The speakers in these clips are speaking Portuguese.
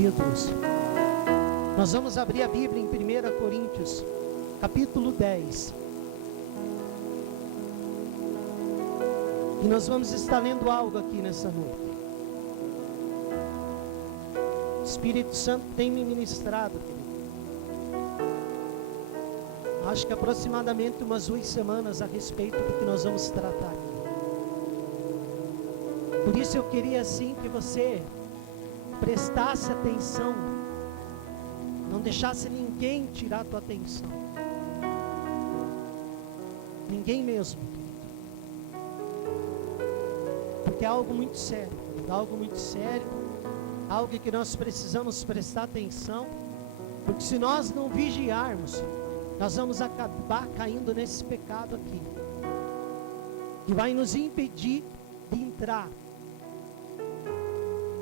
queridos, nós vamos abrir a Bíblia em 1 Coríntios, capítulo 10. E nós vamos estar lendo algo aqui nessa noite. O Espírito Santo tem me ministrado, querido. Acho que aproximadamente umas 8 semanas a respeito do que nós vamos tratar aqui. Por isso eu queria assim que você prestasse atenção, não deixasse ninguém tirar a tua atenção, ninguém mesmo, porque é algo muito sério, algo muito sério, algo que nós precisamos prestar atenção, porque se nós não vigiarmos, nós vamos acabar caindo nesse pecado aqui, que vai nos impedir de entrar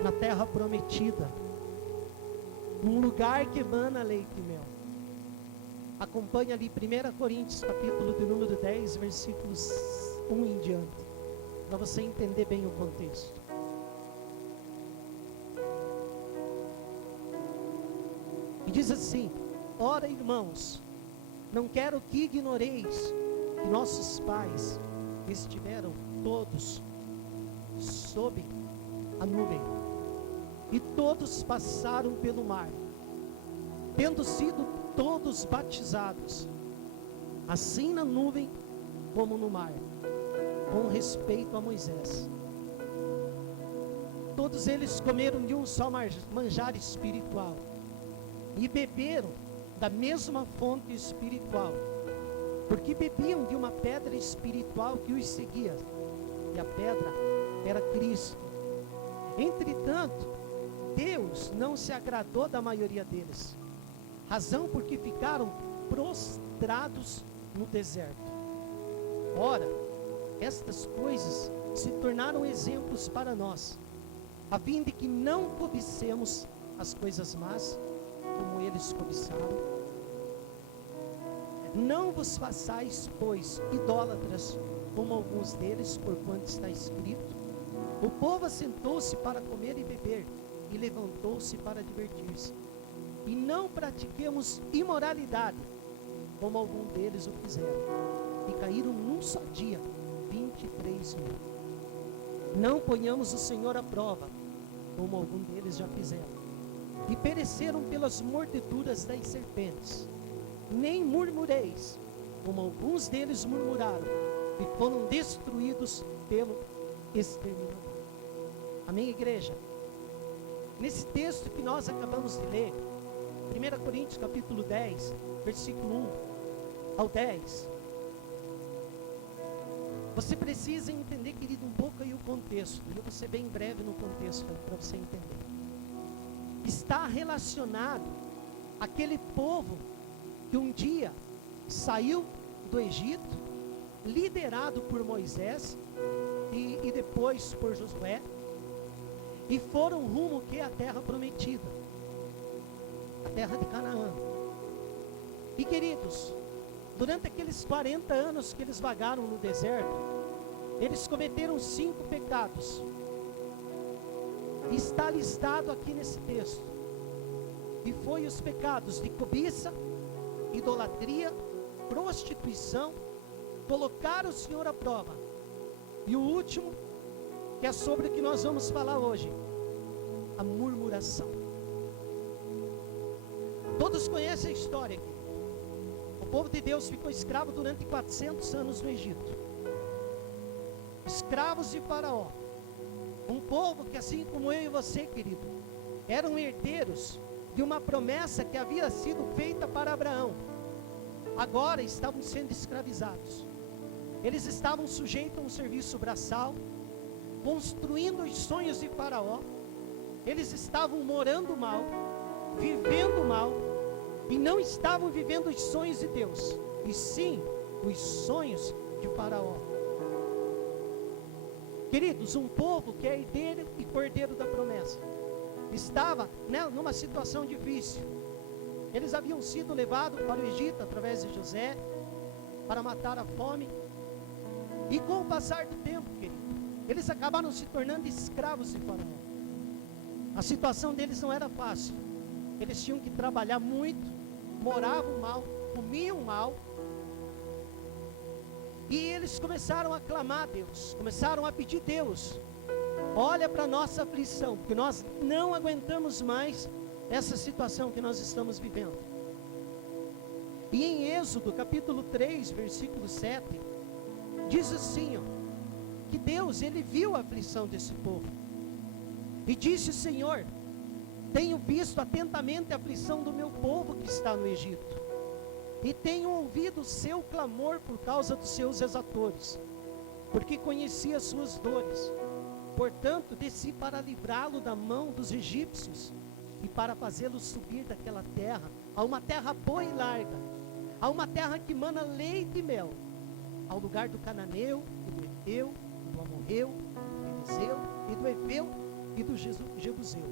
na terra prometida, num lugar que emana leite e mel. Acompanha ali 1 Coríntios, capítulo de número 10, versículos 1 em diante, para você entender bem o contexto. E diz assim: ora, irmãos, não quero que ignoreis que nossos pais estiveram todos sob a nuvem, e todos passaram pelo mar, tendo sido todos batizados, assim na nuvem como no mar, com respeito a Moisés. Todos eles comeram de um só manjar espiritual, e beberam da mesma fonte espiritual, porque bebiam de uma pedra espiritual que os seguia, e a pedra era Cristo. Entretanto, Deus não se agradou da maioria deles, razão porque ficaram prostrados no deserto. Ora, estas coisas se tornaram exemplos para nós, a fim de que não cobicemos as coisas más, como eles cobiçaram. Não vos façais, pois, idólatras, como alguns deles, porquanto está escrito: o povo assentou-se para comer e beber, e levantou-se para divertir-se. E não pratiquemos imoralidade, como algum deles o fizeram, e caíram num só dia 23 mil. Não ponhamos o Senhor à prova, como algum deles já fizeram, e pereceram pelas mordeduras das serpentes. Nem murmureis, como alguns deles murmuraram, e foram destruídos pelo exterminador. Amém, igreja? Nesse texto que nós acabamos de ler, 1 Coríntios capítulo 10, versículo 1 ao 10, você precisa entender, querido, um pouco aí o contexto, e eu vou ser bem breve no contexto para você entender. Está relacionado àquele povo que um dia saiu do Egito, liderado por Moisés e depois por Josué, e foram rumo que à terra prometida, a terra de Canaã. E queridos, durante aqueles 40 anos que eles vagaram no deserto, eles cometeram 5 pecados. Está listado aqui nesse texto. E foi os pecados de cobiça, idolatria, prostituição, colocar o Senhor à prova. E o último, que é sobre o que nós vamos falar hoje, a murmuração. Todos conhecem a história aqui. O povo de Deus ficou escravo durante 400 anos no Egito, escravos de Faraó. Um povo que, assim como eu e você, querido, eram herdeiros de uma promessa que havia sido feita para Abraão. Agora estavam sendo escravizados. Eles estavam sujeitos a um serviço braçal, construindo os sonhos de Faraó. Eles estavam morando mal, vivendo mal, e não estavam vivendo os sonhos de Deus, e sim os sonhos de Faraó. Queridos, um povo que é herdeiro e cordeiro da promessa, estava, numa situação difícil. Eles haviam sido levados para o Egito através de José, para matar a fome, e com o passar do tempo, querido, eles acabaram se tornando escravos de Faraó. A situação deles não era fácil. Eles tinham que trabalhar muito, moravam mal, comiam mal. E eles começaram a clamar a Deus, começaram a pedir: Deus, olha para a nossa aflição, porque nós não aguentamos mais essa situação que nós estamos vivendo. E em Êxodo capítulo 3, versículo 7, diz assim, que Deus, Ele viu a aflição desse povo. E disse o Senhor: tenho visto atentamente a aflição do meu povo que está no Egito, e tenho ouvido o seu clamor por causa dos seus exatores, porque conheci as suas dores. Portanto, desci para livrá-lo da mão dos egípcios, e para fazê-lo subir daquela terra, a uma terra boa e larga, a uma terra que mana leite e mel, ao lugar do cananeu, e do heteu, e do amorreu, do ferizeu, e do heveu, e do jebuseu.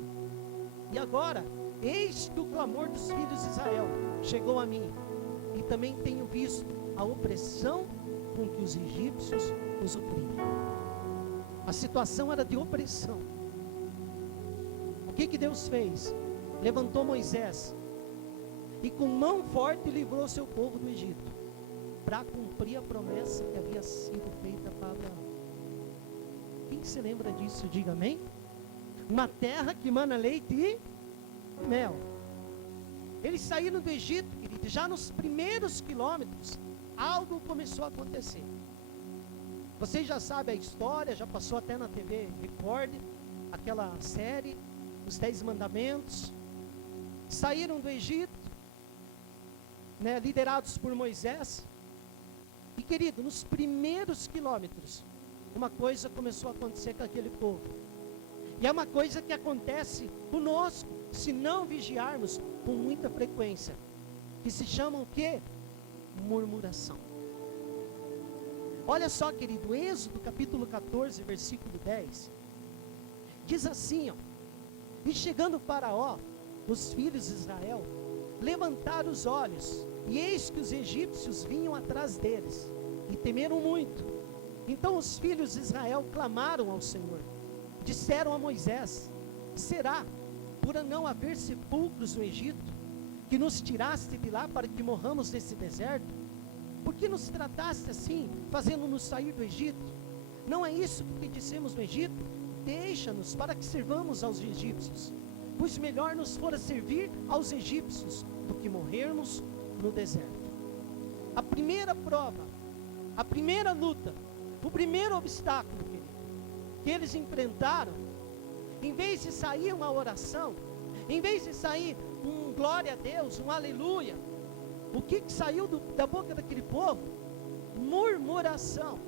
E agora, eis que o clamor dos filhos de Israel chegou a mim, e também tenho visto a opressão com que os egípcios os oprimem. A situação era de opressão. O que Deus fez? Levantou Moisés, e com mão forte livrou seu povo do Egito, para cumprir a promessa que havia sido feita para Abraão. Quem se lembra disso, diga amém. Uma terra que mana leite e mel. Eles saíram do Egito, querido, já nos primeiros quilômetros, algo começou a acontecer. Vocês já sabem a história, já passou até na TV Record, aquela série, os 10 mandamentos. Saíram do Egito, liderados por Moisés. E querido, nos primeiros quilômetros, uma coisa começou a acontecer com aquele povo. E é uma coisa que acontece conosco, se não vigiarmos com muita frequência, que se chama o quê? Murmuração. Olha só, querido, Êxodo capítulo 14, versículo 10, diz assim, e chegando Faraó, os filhos de Israel levantaram os olhos, e eis que os egípcios vinham atrás deles, e temeram muito. Então os filhos de Israel clamaram ao Senhor, disseram a Moisés: será por não haver sepulcros no Egito, que nos tiraste de lá para que morramos nesse deserto? Por que nos trataste assim, fazendo-nos sair do Egito? Não é isso que dissemos no Egito? Deixa-nos para que servamos aos egípcios, pois melhor nos fora servir aos egípcios do que morrermos no deserto. A primeira prova, a primeira luta, o primeiro obstáculo, querido, que eles enfrentaram, em vez de sair uma oração, em vez de sair um glória a Deus, um aleluia, o que saiu da boca daquele povo? Murmuração.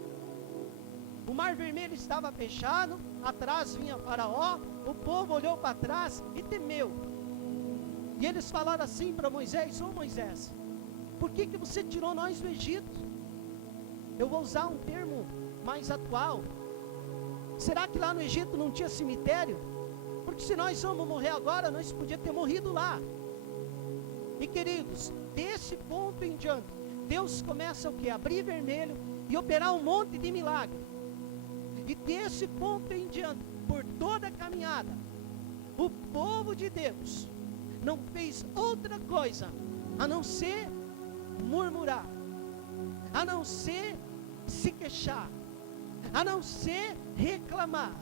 O mar vermelho estava fechado, atrás vinha Faraó, o povo olhou para trás e temeu. E eles falaram assim para Moisés: ô Moisés, por que você tirou nós do Egito? Eu vou usar um termo mais atual. Será que lá no Egito não tinha cemitério? Porque se nós vamos morrer agora, nós podíamos ter morrido lá. E queridos, desse ponto em diante, Deus começa o que? Abrir vermelho e operar um monte de milagre. E desse ponto em diante, por toda a caminhada, o povo de Deus não fez outra coisa a não ser murmurar, a não ser se queixar, a não ser reclamar.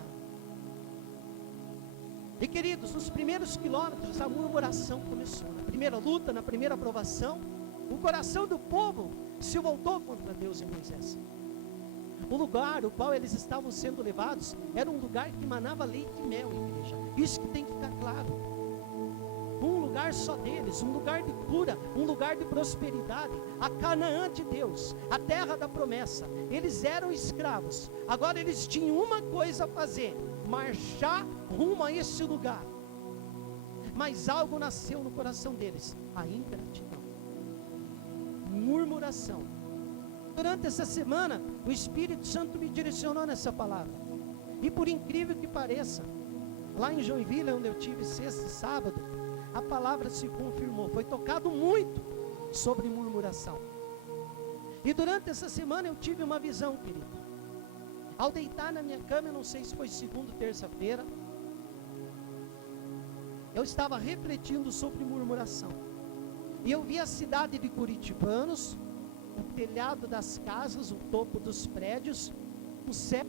E queridos, nos primeiros quilômetros a murmuração começou. Na primeira luta, na primeira aprovação, o coração do povo se voltou contra Deus e Moisés. O lugar o qual eles estavam sendo levados era um lugar que manava leite e mel, igreja. Isso que tem que ficar claro. Um lugar só deles, um lugar de cura, um lugar de prosperidade, a Canaã de Deus, a terra da promessa. Eles eram escravos, agora eles tinham uma coisa a fazer: marchar rumo a esse lugar. Mas algo nasceu no coração deles: a ingratidão, murmuração. Durante essa semana, o Espírito Santo me direcionou nessa palavra, e por incrível que pareça, lá em Joinville, onde eu tive sexta e sábado, a palavra se confirmou. Foi tocado muito sobre murmuração. E durante essa semana eu tive uma visão, querido. Ao deitar na minha cama, eu não sei se foi segunda ou terça-feira, eu estava refletindo sobre murmuração. E eu vi a cidade de curitibanos, o telhado das casas, o topo dos prédios, um céu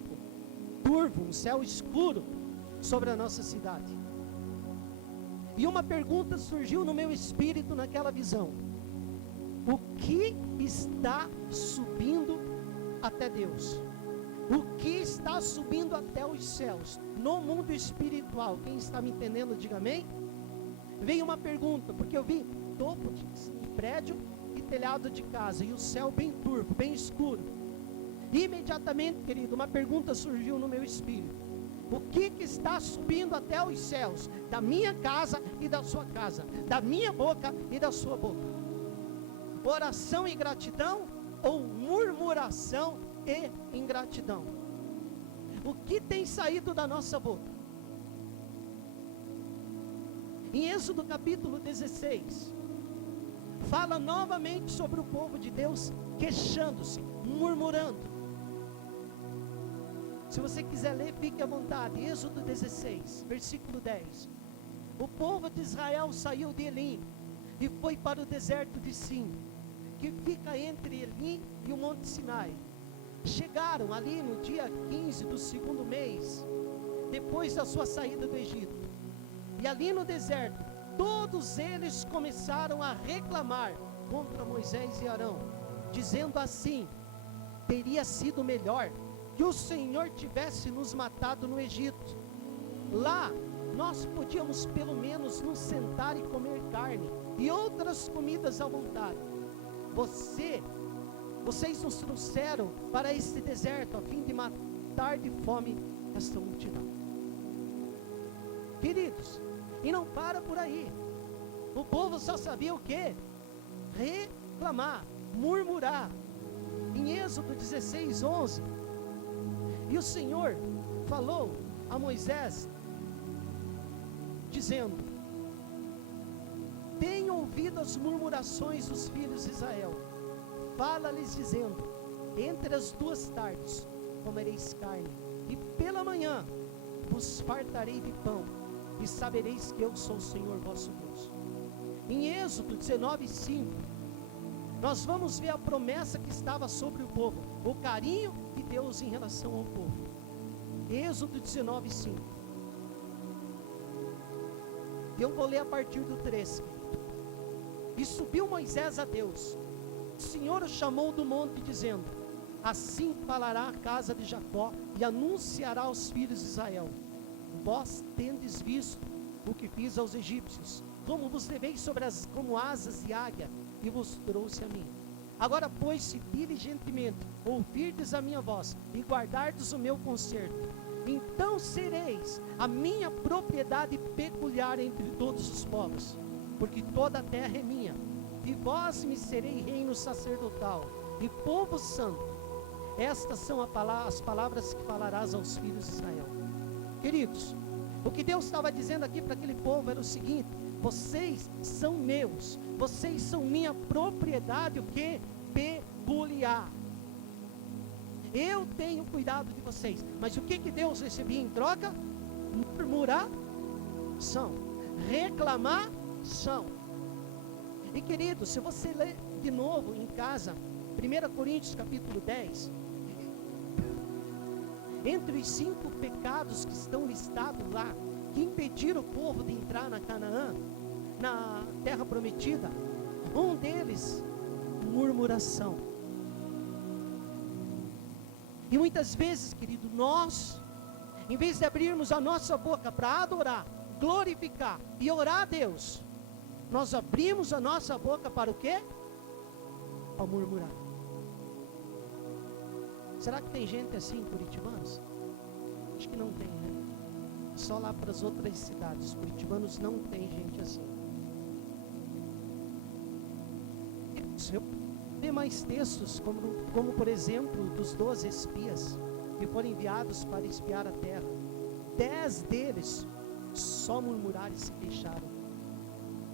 turvo, um céu escuro sobre a nossa cidade. E uma pergunta surgiu no meu espírito naquela visão: o que está subindo até Deus? O que está subindo até os céus? No mundo espiritual, quem está me entendendo, diga amém. Veio uma pergunta, porque eu vi topo de prédio e telhado de casa, e o céu bem turvo, bem escuro. E imediatamente, querido, uma pergunta surgiu no meu espírito: o que está subindo até os céus, da minha casa e da sua casa, da minha boca e da sua boca? Oração e gratidão, ou murmuração e ingratidão? O que tem saído da nossa boca? Em Êxodo capítulo 16, fala novamente sobre o povo de Deus queixando-se, murmurando. Se você quiser ler, fique à vontade. Êxodo 16, versículo 10. O povo de Israel saiu de Elim e foi para o deserto de Sim, que fica entre Elim e o Monte Sinai. Chegaram ali no dia 15 do segundo mês, depois da sua saída do Egito. E ali no deserto, todos eles começaram a reclamar contra Moisés e Arão, dizendo assim: teria sido melhor que o Senhor tivesse nos matado no Egito. Lá nós podíamos pelo menos nos sentar e comer carne e outras comidas à vontade. Vocês nos trouxeram para este deserto a fim de matar de fome esta multidão. Queridos, e não para por aí. O povo só sabia o quê? Reclamar, murmurar. Em Êxodo 16, 11, e o Senhor falou a Moisés, dizendo: tenha ouvido as murmurações dos filhos de Israel. Fala-lhes dizendo: entre as duas tardes comereis carne, e pela manhã vos fartarei de pão, e sabereis que eu sou o Senhor vosso Deus. Em Êxodo 19, 5, nós vamos ver a promessa que estava sobre o povo, o carinho de Deus em relação ao povo. Êxodo 19, 5. Eu vou ler a partir do 3. E subiu Moisés a Deus. O Senhor o chamou do monte, dizendo: assim falará a casa de Jacó e anunciará aos filhos de Israel: vós tendes visto o que fiz aos egípcios, como vos levei como asas de águia, e vos trouxe a mim. Agora, pois, se diligentemente ouvirdes a minha voz e guardardes o meu conserto, então sereis a minha propriedade peculiar entre todos os povos, porque toda a terra é minha, e vós me serei reino sacerdotal e povo santo. Estas são as palavras que falarás aos filhos de Israel. Queridos, o que Deus estava dizendo aqui para aquele povo era o seguinte: vocês são meus, vocês são minha propriedade, o que? Peculiar. Eu tenho cuidado de vocês. Mas o que Deus recebia em troca? Murmuração, reclamação. E querido, se você ler de novo em casa, 1 Coríntios capítulo 10, entre os 5 pecados que estão listados lá, que impediram o povo de entrar na Canaã, na terra prometida, um deles, murmuração. E muitas vezes, querido, nós, em vez de abrirmos a nossa boca para adorar, glorificar e orar a Deus, nós abrimos a nossa boca para o quê? Para murmurar. Será que tem gente assim em Curitibanos? Acho que não tem, né? Só lá para as outras cidades. Curitibanos não tem gente assim. Eu vi mais textos, como por exemplo, dos 12 espias que foram enviados para espiar a terra. 10 deles só murmuraram e se queixaram.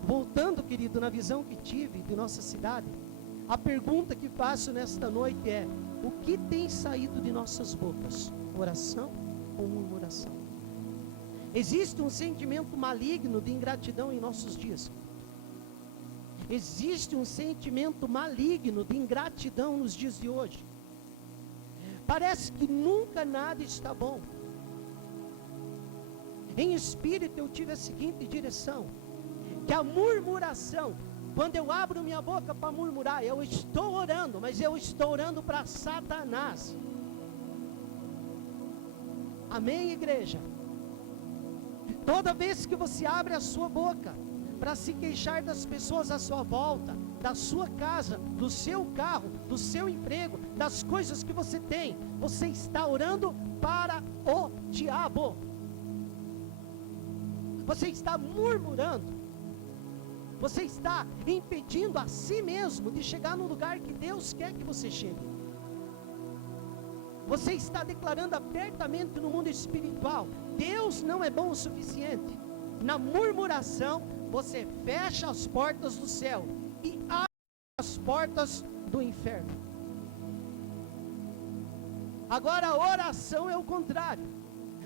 Voltando, querido, na visão que tive de nossa cidade, a pergunta que faço nesta noite é: o que tem saído de nossas bocas? Oração ou murmuração? Existe um sentimento maligno de ingratidão em nossos dias. Existe um sentimento maligno de ingratidão nos dias de hoje. Parece que nunca nada está bom. Em espírito eu tive a seguinte direção: que a murmuração, quando eu abro minha boca para murmurar, eu estou orando, mas eu estou orando para Satanás. Amém, igreja? Toda vez que você abre a sua boca para se queixar das pessoas à sua volta, da sua casa, do seu carro, do seu emprego, das coisas que você tem, você está orando para o diabo. Você está murmurando. Você está impedindo a si mesmo de chegar no lugar que Deus quer que você chegue. Você está declarando abertamente no mundo espiritual: Deus não é bom o suficiente. Na murmuração, você fecha as portas do céu e abre as portas do inferno. Agora a oração é o contrário.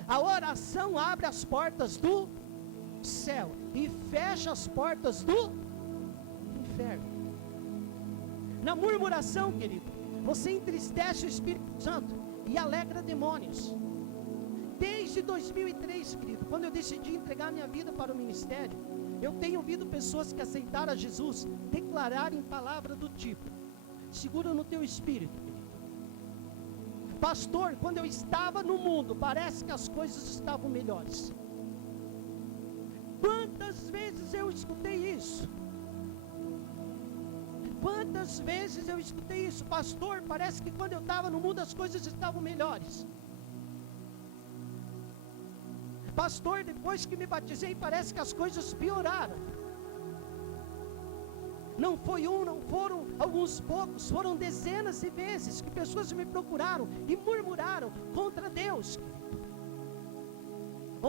A oração abre as portas do céu e fecha as portas do inferno. Na murmuração, querido, você entristece o Espírito Santo e alegra demônios. Desde 2003, querido, quando eu decidi entregar minha vida para o ministério, eu tenho ouvido pessoas que aceitaram a Jesus declararem palavra do tipo: segura no teu espírito, querido. Pastor, quando eu estava no mundo, parece que as coisas estavam melhores. Quantas vezes eu escutei isso? Quantas vezes eu escutei isso? Pastor, parece que quando eu estava no mundo as coisas estavam melhores. Pastor, depois que me batizei, parece que as coisas pioraram. Não foi um, não foram alguns poucos, foram dezenas de vezes que pessoas me procuraram e murmuraram contra Deus.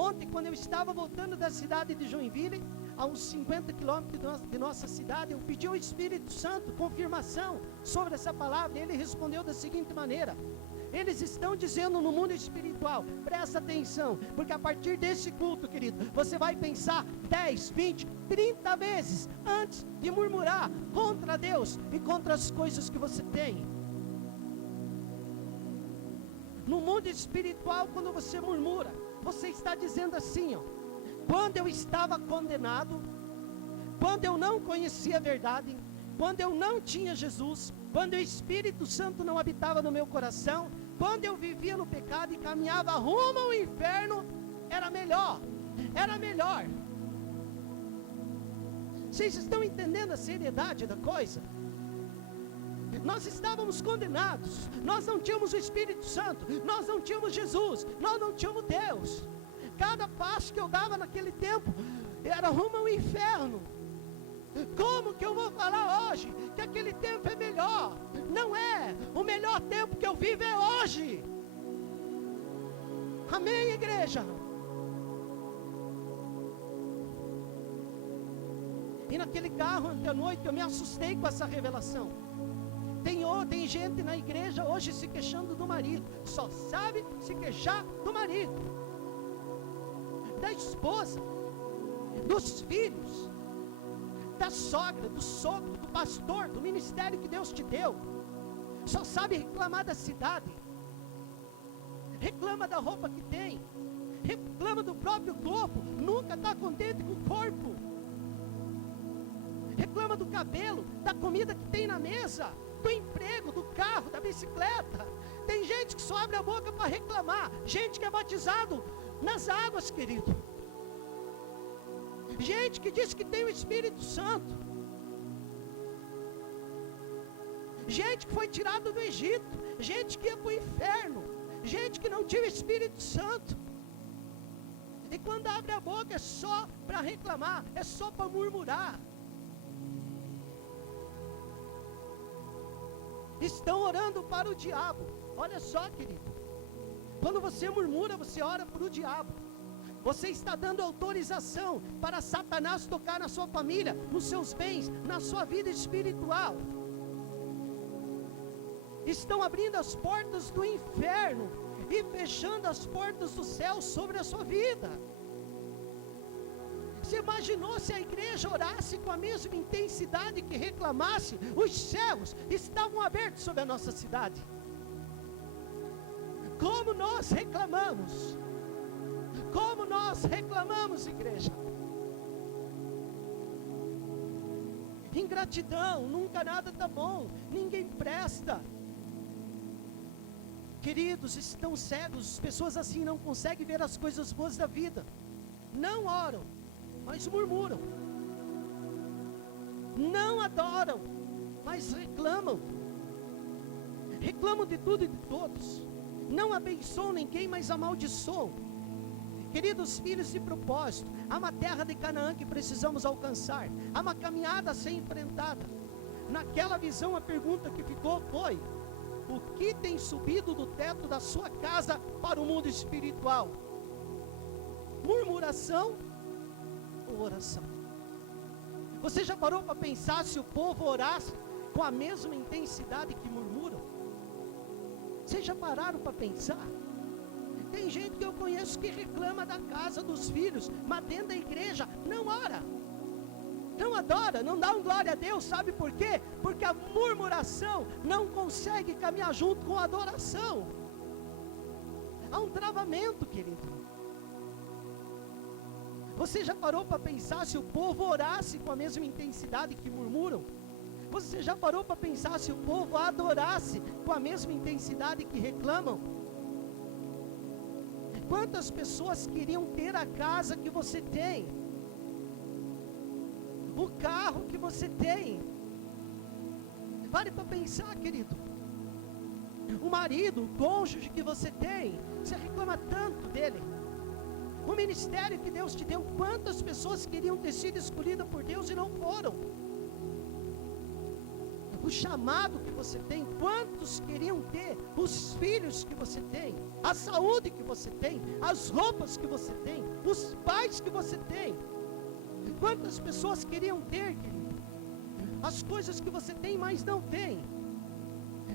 Ontem, quando eu estava voltando da cidade de Joinville, a uns 50 quilômetros de nossa cidade, eu pedi ao Espírito Santo confirmação sobre essa palavra, e ele respondeu da seguinte maneira: eles estão dizendo no mundo espiritual, presta atenção, porque a partir desse culto, querido, você vai pensar 10, 20, 30 vezes antes de murmurar contra Deus e contra as coisas que você tem. No mundo espiritual, quando você murmura, você está dizendo assim, ó: quando eu estava condenado, quando eu não conhecia a verdade, quando eu não tinha Jesus, quando o Espírito Santo não habitava no meu coração, quando eu vivia no pecado e caminhava rumo ao inferno, era melhor, era melhor. Vocês estão entendendo a seriedade da coisa? Nós estávamos condenados, nós não tínhamos o Espírito Santo, nós não tínhamos Jesus, nós não tínhamos Deus. Cada passo que eu dava naquele tempo era rumo ao inferno. Como que eu vou falar hoje que aquele tempo é melhor? Não é. O melhor tempo que eu vivo é hoje. Amém, igreja? E naquele carro ontem à noite eu me assustei com essa revelação. Tem gente na igreja hoje se queixando do marido. Só sabe se queixar do marido, da esposa, dos filhos, da sogra, do sogro, do pastor, do ministério que Deus te deu. Só sabe reclamar da cidade, reclama da roupa que tem, reclama do próprio corpo, nunca está contente com o corpo, reclama do cabelo, da comida que tem na mesa, do emprego, do carro, da bicicleta. Tem gente que só abre a boca para reclamar, gente que é batizado nas águas, querido, gente que diz que tem o Espírito Santo, gente que foi tirado do Egito, gente que ia para o inferno, gente que não tinha o Espírito Santo, e quando abre a boca é só para reclamar, é só para murmurar. Estão orando para o diabo. Olha só, querido, quando você murmura, você ora para o diabo. Você está dando autorização para Satanás tocar na sua família, nos seus bens, na sua vida espiritual. Estão abrindo as portas do inferno e fechando as portas do céu sobre a sua vida. Você imaginou se a igreja orasse com a mesma intensidade que reclamasse? Os céus estavam abertos sobre a nossa cidade. Como nós reclamamos? Como nós reclamamos, igreja? Ingratidão, nunca nada está bom, ninguém presta. Queridos, estão cegos, pessoas assim não conseguem ver as coisas boas da vida. Não oram, mas murmuram. Não adoram, mas reclamam. Reclamam de tudo e de todos. Não abençoam ninguém, mas amaldiçoam. Queridos filhos de propósito, há uma terra de Canaã que precisamos alcançar. Há uma caminhada a ser enfrentada. Naquela visão a pergunta que ficou foi: o que tem subido do teto da sua casa para o mundo espiritual? Murmuração ou oração? Você já parou para pensar se o povo orasse com a mesma intensidade que murmuram? Vocês já pararam para pensar? Tem gente que eu conheço que reclama da casa dos filhos, mas dentro da igreja não ora, não adora, não dá um glória a Deus. Sabe por quê? Porque a murmuração não consegue caminhar junto com a adoração. Há um travamento, querido. Você já parou para pensar se o povo orasse com a mesma intensidade que murmuram? Você já parou para pensar se o povo adorasse com a mesma intensidade que reclamam? Quantas pessoas queriam ter a casa que você tem? O carro que você tem? Pare para pensar, querido. O marido, o cônjuge que você tem, você reclama tanto dele. O ministério que Deus te deu, quantas pessoas queriam ter sido escolhidas por Deus e não foram? O chamado que você tem, quantos queriam ter? Os filhos que você tem, a saúde que você tem, as roupas que você tem, os pais que você tem. Quantas pessoas queriam ter, querido, as coisas que você tem, mas não tem?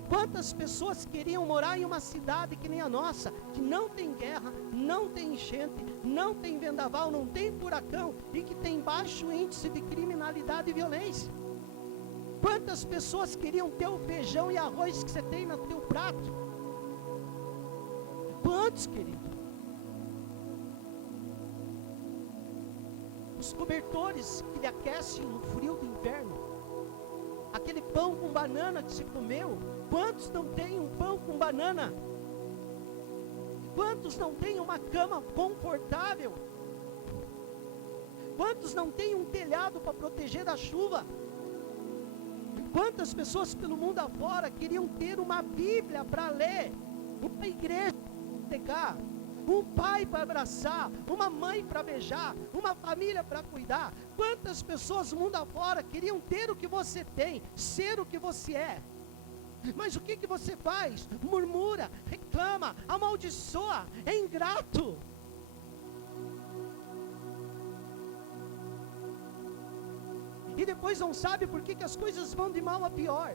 Quantas pessoas queriam morar em uma cidade que nem a nossa, que não tem guerra, não tem enchente, não tem vendaval, não tem furacão e que tem baixo índice de criminalidade e violência? Quantas pessoas queriam ter o feijão e arroz que você tem no teu prato? Quantos, querido? Os cobertores que lhe aquecem no frio do inverno, aquele pão com banana que se comeu, quantos não têm um pão com banana? Quantos não têm uma cama confortável? Quantos não têm um telhado para proteger da chuva? Quantas pessoas pelo mundo afora queriam ter uma Bíblia para ler, uma igreja para pegar, um pai para abraçar, uma mãe para beijar, uma família para cuidar? Quantas pessoas do mundo afora queriam ter o que você tem, ser o que você é? Mas o que você faz? Murmura, reclama, amaldiçoa, é ingrato. E depois não sabe por que as coisas vão de mal a pior.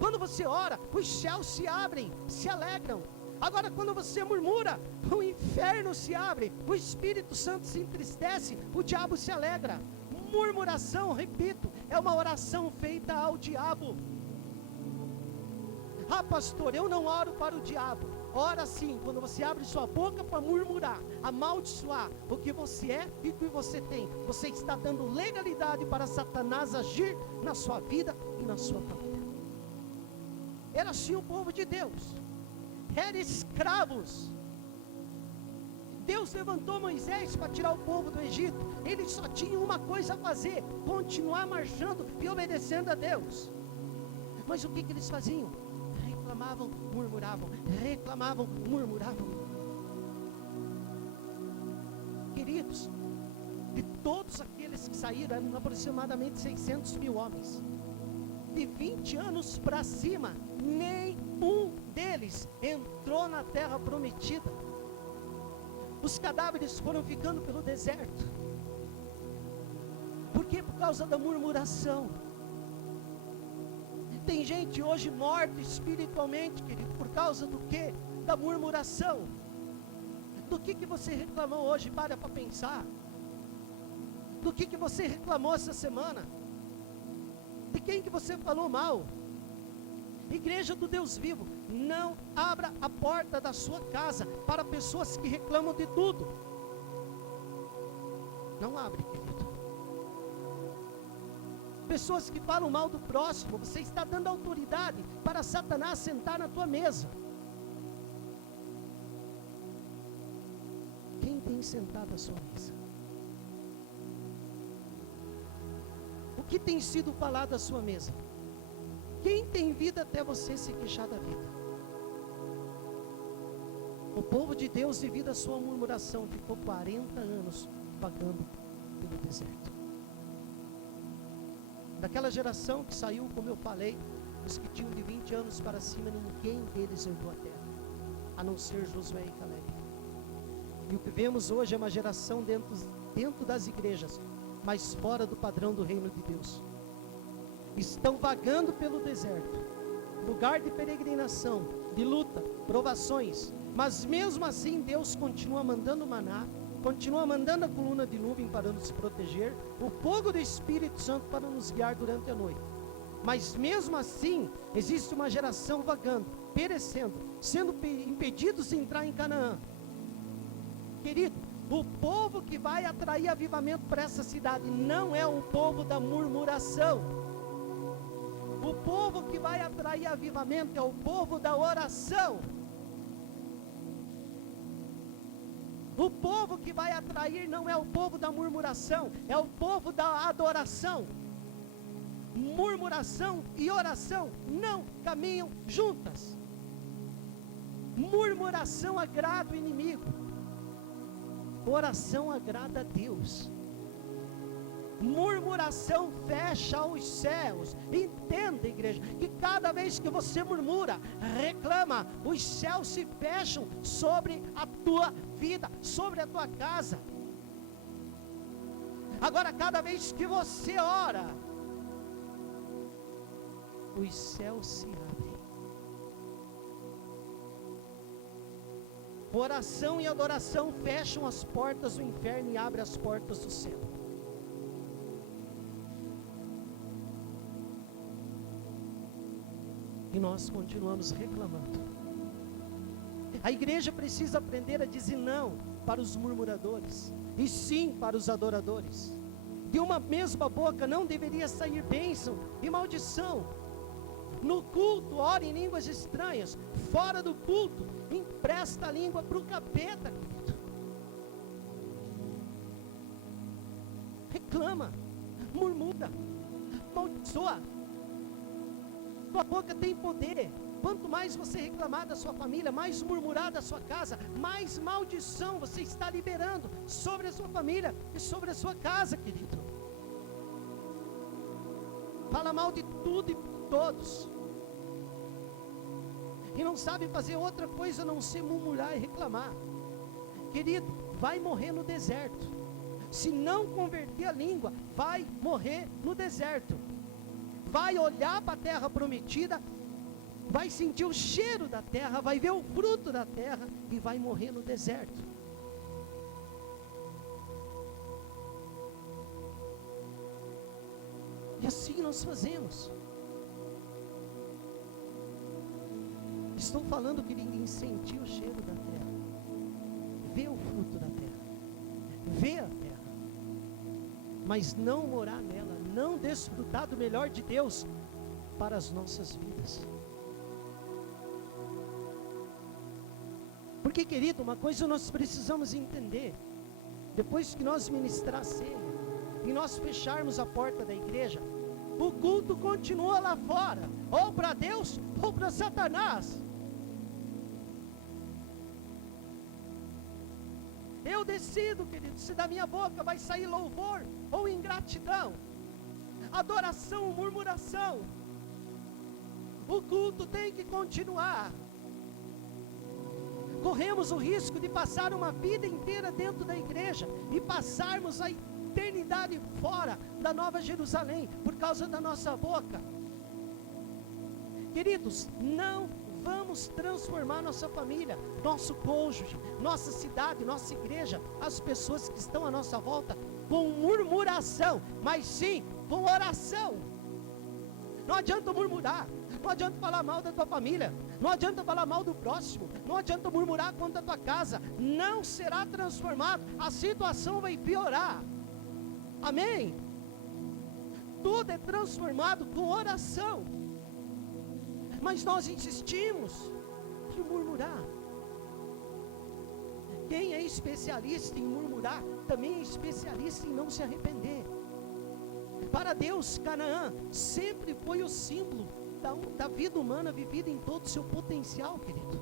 Quando você ora, os céus se abrem, se alegram. Agora quando você murmura, o inferno se abre, o Espírito Santo se entristece, o diabo se alegra. Murmuração, repito, é uma oração feita ao diabo. Ah, pastor, eu não oro para o diabo. Ora sim, quando você abre sua boca para murmurar, amaldiçoar o que você é e o que você tem, você está dando legalidade para Satanás agir na sua vida e na sua família. Era assim o povo de Deus, eram escravos. Deus levantou Moisés para tirar o povo do Egito. Eles só tinham uma coisa a fazer: continuar marchando e obedecendo a Deus. Mas o que eles faziam? Reclamavam, murmuravam, reclamavam, murmuravam. Queridos, de todos aqueles que saíram, eram aproximadamente 600 mil homens. De 20 anos para cima, nenhum deles entrou na terra prometida. Os cadáveres foram ficando pelo deserto. Por quê? Por causa da murmuração. Tem gente hoje morta espiritualmente, querido, por causa do quê? Da murmuração. Do que você reclamou hoje? Para pensar. Do que você reclamou essa semana? De quem que você falou mal? Igreja do Deus vivo, não abra a porta da sua casa para pessoas que reclamam de tudo. Não abre, querido. Pessoas que falam mal do próximo, você está dando autoridade para Satanás sentar na tua mesa. Quem tem sentado à sua mesa? O que tem sido falado à sua mesa? Quem tem vindo até você se queixar da vida? O povo de Deus, devido à sua murmuração, ficou 40 anos vagando pelo deserto. Daquela geração que saiu, como eu falei, os que tinham de 20 anos para cima, ninguém deles herdou a terra, a não ser Josué e Caleb. E o que vemos hoje é uma geração dentro das igrejas, mas fora do padrão do reino de Deus. Estão vagando pelo deserto, lugar de peregrinação, de luta, provações, mas mesmo assim Deus continua mandando maná, continua mandando a coluna de nuvem para nos proteger, o fogo do Espírito Santo para nos guiar durante a noite. Mas mesmo assim, existe uma geração vagando, perecendo, sendo impedidos de entrar em Canaã. Querido, o povo que vai atrair avivamento para essa cidade não é o povo da murmuração. O povo que vai atrair avivamento é o povo da oração. O povo que vai atrair não é o povo da murmuração, é o povo da adoração. Murmuração e oração não caminham juntas. Murmuração agrada o inimigo, oração agrada a Deus. Murmuração fecha os céus. Entenda, igreja, que cada vez que você murmura, reclama, os céus se fecham sobre a tua vida, sobre a tua casa. Agora, cada vez que você ora, os céus se abrem. Oração e adoração fecham as portas do inferno e abrem as portas do céu. E nós continuamos reclamando. A igreja precisa aprender a dizer não para os murmuradores, e sim para os adoradores. De uma mesma boca não deveria sair bênção e maldição. No culto, ora em línguas estranhas. Fora do culto, empresta a língua para o capeta, querido. Reclama, murmura, maldiçoa. Sua boca tem poder. Quanto mais você reclamar da sua família, mais murmurar da sua casa, mais maldição você está liberando sobre a sua família e sobre a sua casa, querido. Fala mal de tudo e todos, e não sabe fazer outra coisa a não ser murmurar e reclamar. Querido, vai morrer no deserto. Se não converter a língua, vai morrer no deserto. Vai olhar para a terra prometida, vai sentir o cheiro da terra, vai ver o fruto da terra e vai morrer no deserto. E assim nós fazemos. Estou falando, querido, em sentir o cheiro da terra, ver o fruto da terra, ver a terra, mas não morar nela, não desfrutar do melhor de Deus para as nossas vidas. Porque, querido, uma coisa nós precisamos entender: depois que nós ministrar a ceia e nós fecharmos a porta da igreja, o culto continua lá fora, ou para Deus ou para Satanás. Eu decido, querido, se da minha boca vai sair louvor ou ingratidão, adoração ou murmuração. O culto tem que continuar. Corremos o risco de passar uma vida inteira dentro da igreja e passarmos a eternidade fora da Nova Jerusalém por causa da nossa boca. Queridos, não vamos transformar nossa família, nosso cônjuge, nossa cidade, nossa igreja, as pessoas que estão à nossa volta com murmuração, mas sim com oração. Não adianta murmurar, não adianta falar mal da tua família, não adianta falar mal do próximo, não adianta murmurar contra a tua casa, não será transformado, a situação vai piorar. Amém? Tudo é transformado com oração, mas nós insistimos em murmurar. Quem é especialista em murmurar, também é especialista em não se arrepender. Para Deus, Canaã sempre foi o símbolo da vida humana vivida em todo o seu potencial, querido.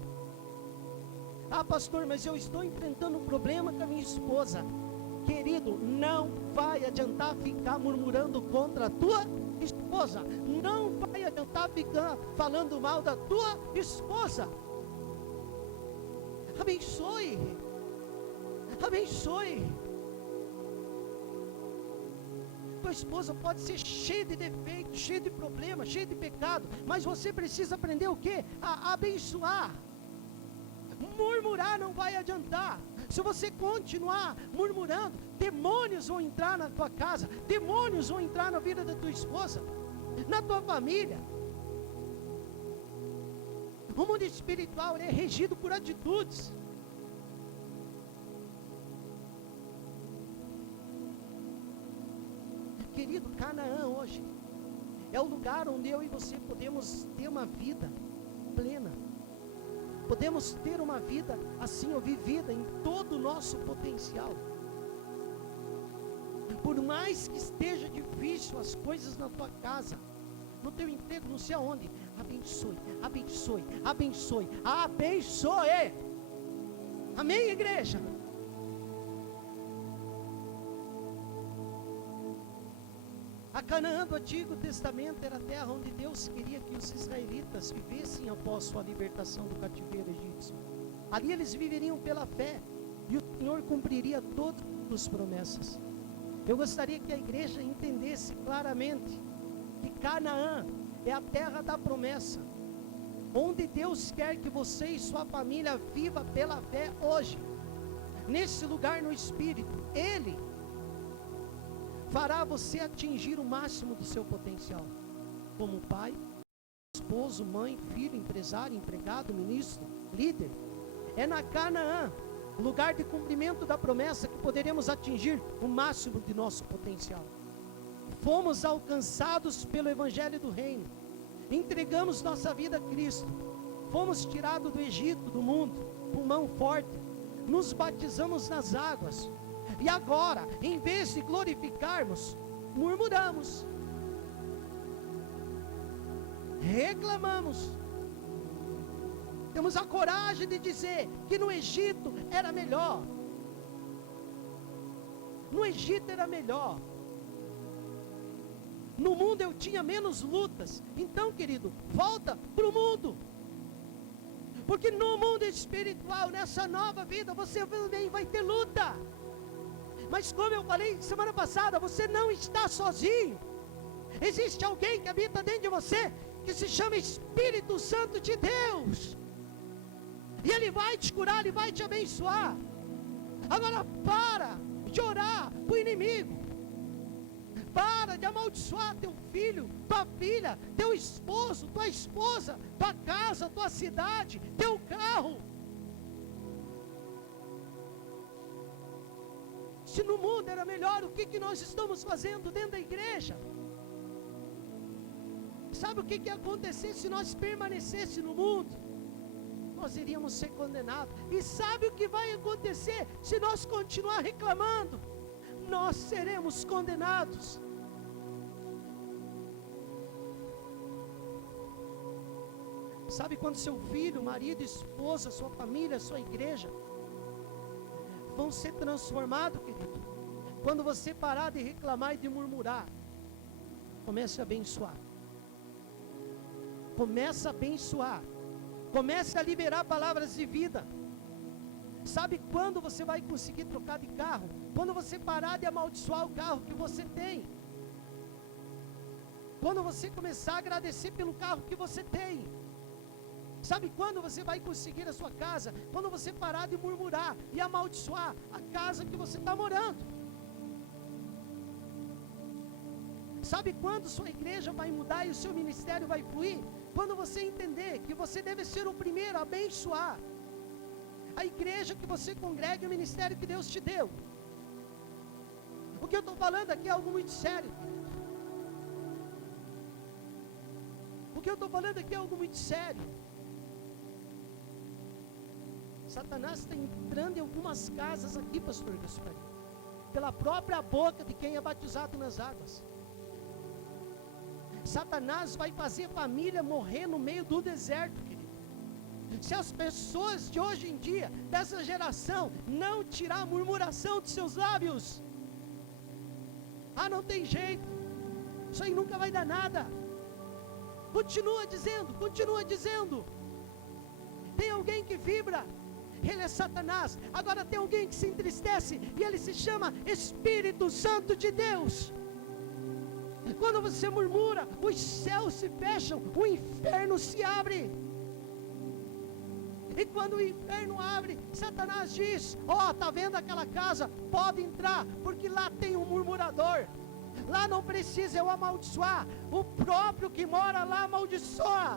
Ah, pastor, mas eu estou enfrentando um problema com a minha esposa. Querido, não vai adiantar ficar murmurando contra a tua esposa. Não vai adiantar ficar falando mal da tua esposa. Abençoe. Abençoe. Tua esposa pode ser cheia de defeitos, cheia de problemas, cheia de pecado, mas você precisa aprender o quê? A abençoar. Murmurar não vai adiantar. Se você continuar murmurando, demônios vão entrar na tua casa, demônios vão entrar na vida da tua esposa, na tua família. O mundo espiritual é regido por atitudes. Querido, Canaã hoje é o lugar onde eu e você podemos ter uma vida plena. Podemos ter uma vida assim, vivida em todo o nosso potencial. Por mais que esteja difícil as coisas na tua casa, no teu emprego, não sei aonde, abençoe, abençoe, abençoe, abençoe. Amém, igreja? A Canaã do Antigo Testamento era a terra onde Deus queria que os israelitas vivessem após sua libertação do cativeiro egípcio. Ali eles viveriam pela fé, e o Senhor cumpriria todas as promessas. Eu gostaria que a igreja entendesse claramente que Canaã é a terra da promessa, onde Deus quer que você e sua família viva pela fé hoje. Nesse lugar no Espírito, Ele fará você atingir o máximo do seu potencial, como pai, esposo, mãe, filho, empresário, empregado, ministro, líder. É na Canaã, lugar de cumprimento da promessa, que poderemos atingir o máximo de nosso potencial. Fomos alcançados pelo Evangelho do Reino, entregamos nossa vida a Cristo, fomos tirados do Egito, do mundo, com mão forte, nos batizamos nas águas. E agora, em vez de glorificarmos, murmuramos, reclamamos. Temos a coragem de dizer que no Egito era melhor. No Egito era melhor. No mundo eu tinha menos lutas. Então, querido, volta para o mundo. Porque no mundo espiritual, nessa nova vida, você também vai ter luta. Mas como eu falei semana passada, você não está sozinho. Existe alguém que habita dentro de você, que se chama Espírito Santo de Deus. E Ele vai te curar, Ele vai te abençoar. Agora para de orar para o inimigo. Para de amaldiçoar teu filho, tua filha, teu esposo, tua esposa, tua casa, tua cidade, teu carro. Se no mundo era melhor, o que nós estamos fazendo dentro da igreja? Sabe o que ia acontecer se nós permanecêssemos no mundo? Nós iríamos ser condenados. E sabe o que vai acontecer se nós continuar reclamando? Nós seremos condenados. Sabe quando seu filho, marido, esposa, sua família, sua igreja vão ser transformados, querido? Quando você parar de reclamar e de murmurar, comece a abençoar. Comece a abençoar. Comece a liberar palavras de vida. Sabe quando você vai conseguir trocar de carro? Quando você parar de amaldiçoar o carro que você tem. Quando você começar a agradecer pelo carro que você tem. Sabe quando você vai conseguir a sua casa? Quando você parar de murmurar e amaldiçoar a casa que você está morando. Sabe quando sua igreja vai mudar e o seu ministério vai fluir? Quando você entender que você deve ser o primeiro a abençoar a igreja que você congrega e o ministério que Deus te deu. O que eu estou falando aqui é algo muito sério. O que eu estou falando aqui é algo muito sério. Satanás está entrando em algumas casas aqui, pastor Gaspar, pela própria boca de quem é batizado nas águas. Satanás vai fazer família morrer no meio do deserto, querido. Se as pessoas de hoje em dia, dessa geração, não tirar a murmuração dos seus lábios, não tem jeito, isso aí nunca vai dar nada. Continua dizendo. Tem alguém que vibra, ele é Satanás. Agora tem alguém que se entristece, e ele se chama Espírito Santo de Deus. Quando você murmura, os céus se fecham, o inferno se abre. E quando o inferno abre, Satanás diz: tá vendo aquela casa? Pode entrar, porque lá tem um murmurador. Lá não precisa eu amaldiçoar, o próprio que mora lá amaldiçoa.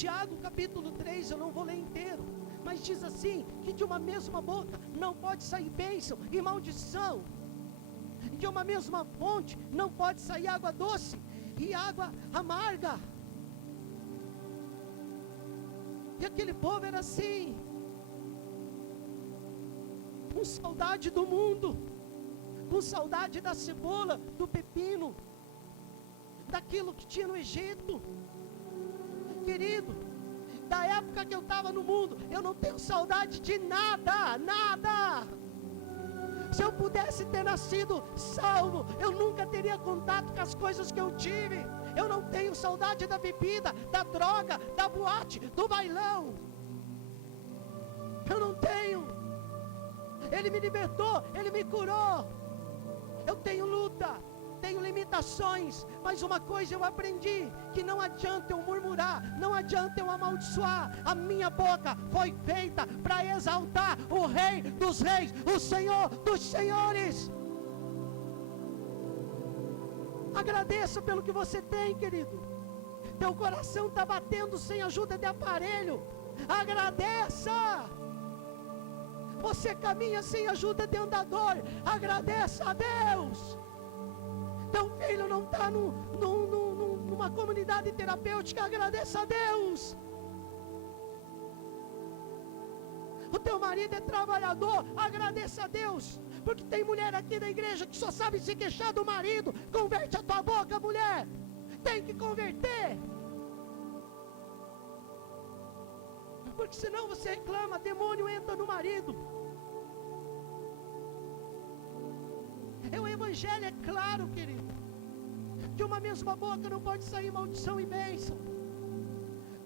Tiago capítulo 3, eu não vou ler inteiro, mas diz assim, que de uma mesma boca não pode sair bênção e maldição. De uma mesma fonte não pode sair água doce e água amarga. E aquele povo era assim, com saudade do mundo, com saudade da cebola, do pepino, daquilo que tinha no Egito. Querido, da época que eu estava no mundo, eu não tenho saudade de nada. Se eu pudesse ter nascido salvo, eu nunca teria contato com as coisas que eu tive. Eu não tenho saudade da bebida, da droga, da boate, do bailão. Eu não tenho. Ele me libertou, Ele me curou. Eu tenho luta, tenho limitações, mas uma coisa eu aprendi, que não adianta eu murmurar, não adianta eu amaldiçoar. A minha boca foi feita para exaltar o Rei dos Reis, o Senhor dos Senhores. Agradeça pelo que você tem, querido. Teu coração está batendo sem ajuda de aparelho. Agradeça. Você caminha sem ajuda de andador. Agradeça a Deus. Teu filho não está numa comunidade terapêutica. Agradeça a Deus. O teu marido é trabalhador. Agradeça a Deus. Porque tem mulher aqui da igreja que só sabe se queixar do marido. Converte a tua boca, mulher. Tem que converter. Porque senão você reclama, demônio entra no marido. O evangelho é claro, querido. De uma mesma boca não pode sair maldição e bênção.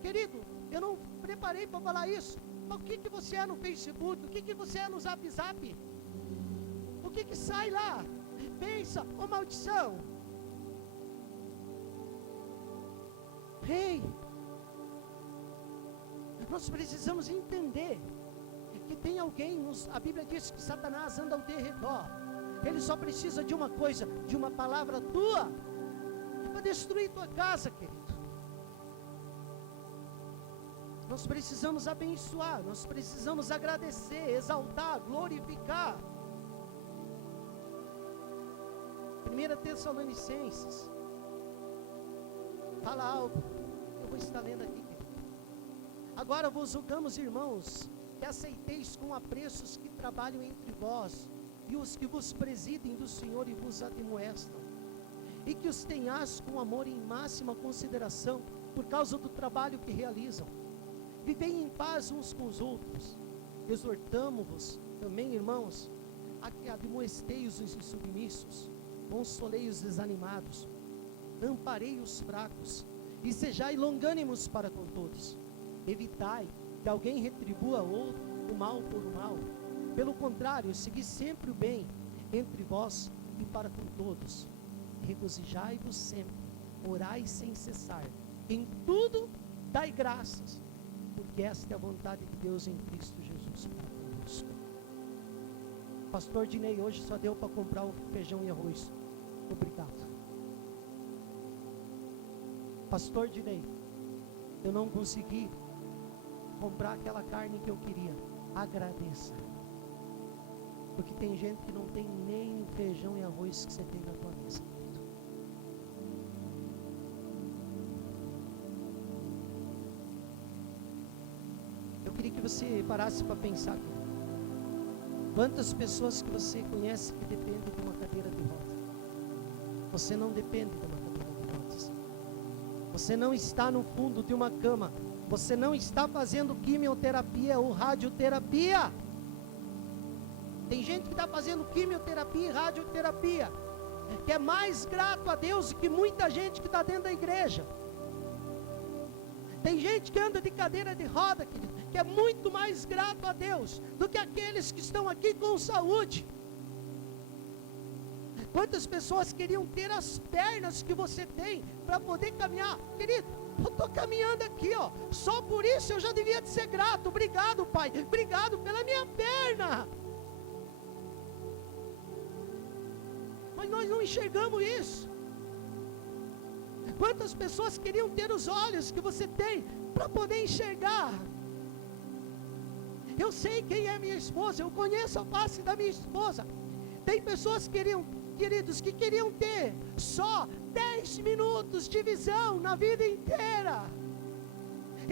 Querido, eu não preparei para falar isso. Mas o que você é no Facebook? O que você é no Zap Zap? O que sai lá? Bênção ou maldição? Ei, nós precisamos entender que tem alguém, a Bíblia diz que Satanás anda ao derredor. Ele só precisa de uma coisa, de uma palavra tua, para destruir tua casa, querido. Nós precisamos abençoar, nós precisamos agradecer, exaltar, glorificar. 1 Tessalonicenses fala algo, eu vou estar lendo aqui, querido. Agora vos rogamos, irmãos, que aceiteis com apreço os que trabalham entre vós, e os que vos presidem do Senhor e vos admoestam, e que os tenhais com amor em máxima consideração, por causa do trabalho que realizam. Vivei em paz uns com os outros. Exortamo-vos também, irmãos, a que admoesteis os insubmissos, consolei os desanimados, amparei os fracos, e sejai longânimos para com todos. Evitai que alguém retribua outro o mal por o mal. Pelo contrário, segui sempre o bem entre vós e para com todos. Regozijai-vos sempre, orai sem cessar. Em tudo dai graças, porque esta é a vontade de Deus em Cristo Jesus para conosco. Pastor Dinei, hoje só deu para comprar o feijão e arroz. Obrigado. Pastor Dinei, eu não consegui comprar aquela carne que eu queria. Agradeça. Porque tem gente que não tem nem feijão e arroz que você tem na tua mesa. Eu queria que você parasse para pensar aqui. Quantas pessoas que você conhece que dependem de uma cadeira de rodas? Você não depende de uma cadeira de rodas. Você não está no fundo de uma cama. Você não está fazendo quimioterapia ou radioterapia. Tem gente que está fazendo quimioterapia e radioterapia, que é mais grato a Deus do que muita gente que está dentro da igreja. Tem gente que anda de cadeira de roda, querido, que é muito mais grato a Deus do que aqueles que estão aqui com saúde. Quantas pessoas queriam ter as pernas que você tem para poder caminhar? Querido, eu estou caminhando aqui, ó. Só por isso eu já devia de ser grato. Obrigado, Pai. Obrigado pela minha perna. Mas nós não enxergamos isso. Quantas pessoas queriam ter os olhos que você tem para poder enxergar? Eu sei quem é minha esposa, eu conheço a face da minha esposa. Tem pessoas que queridos, que queriam ter só 10 minutos de visão na vida inteira.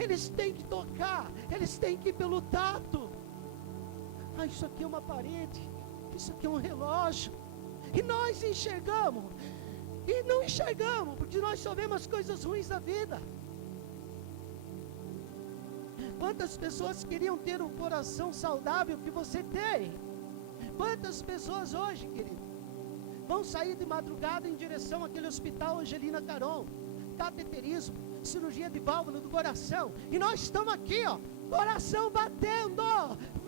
Eles têm que tocar, eles têm que ir pelo tato. Ah, isso aqui é uma parede, isso aqui é um relógio. E nós enxergamos, e não enxergamos, porque nós só vemos as coisas ruins da vida. Quantas pessoas queriam ter um coração saudável que você tem? Quantas pessoas hoje, querido, vão sair de madrugada em direção àquele hospital Angelina Caron, cateterismo, cirurgia de válvula do coração, e nós estamos aqui, ó, coração batendo,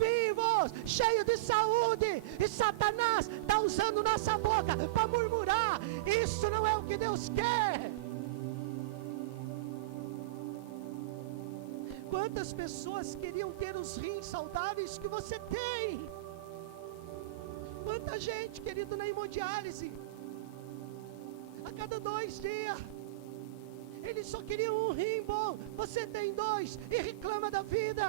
vivos, cheio de saúde, e Satanás está usando nossa boca para murmurar. Isso não é o que Deus quer. Quantas pessoas queriam ter os rins saudáveis que você tem? Quanta gente, querido, na hemodiálise, a cada 2 dias, eles só queriam um rim bom. Você tem 2 e reclama da vida.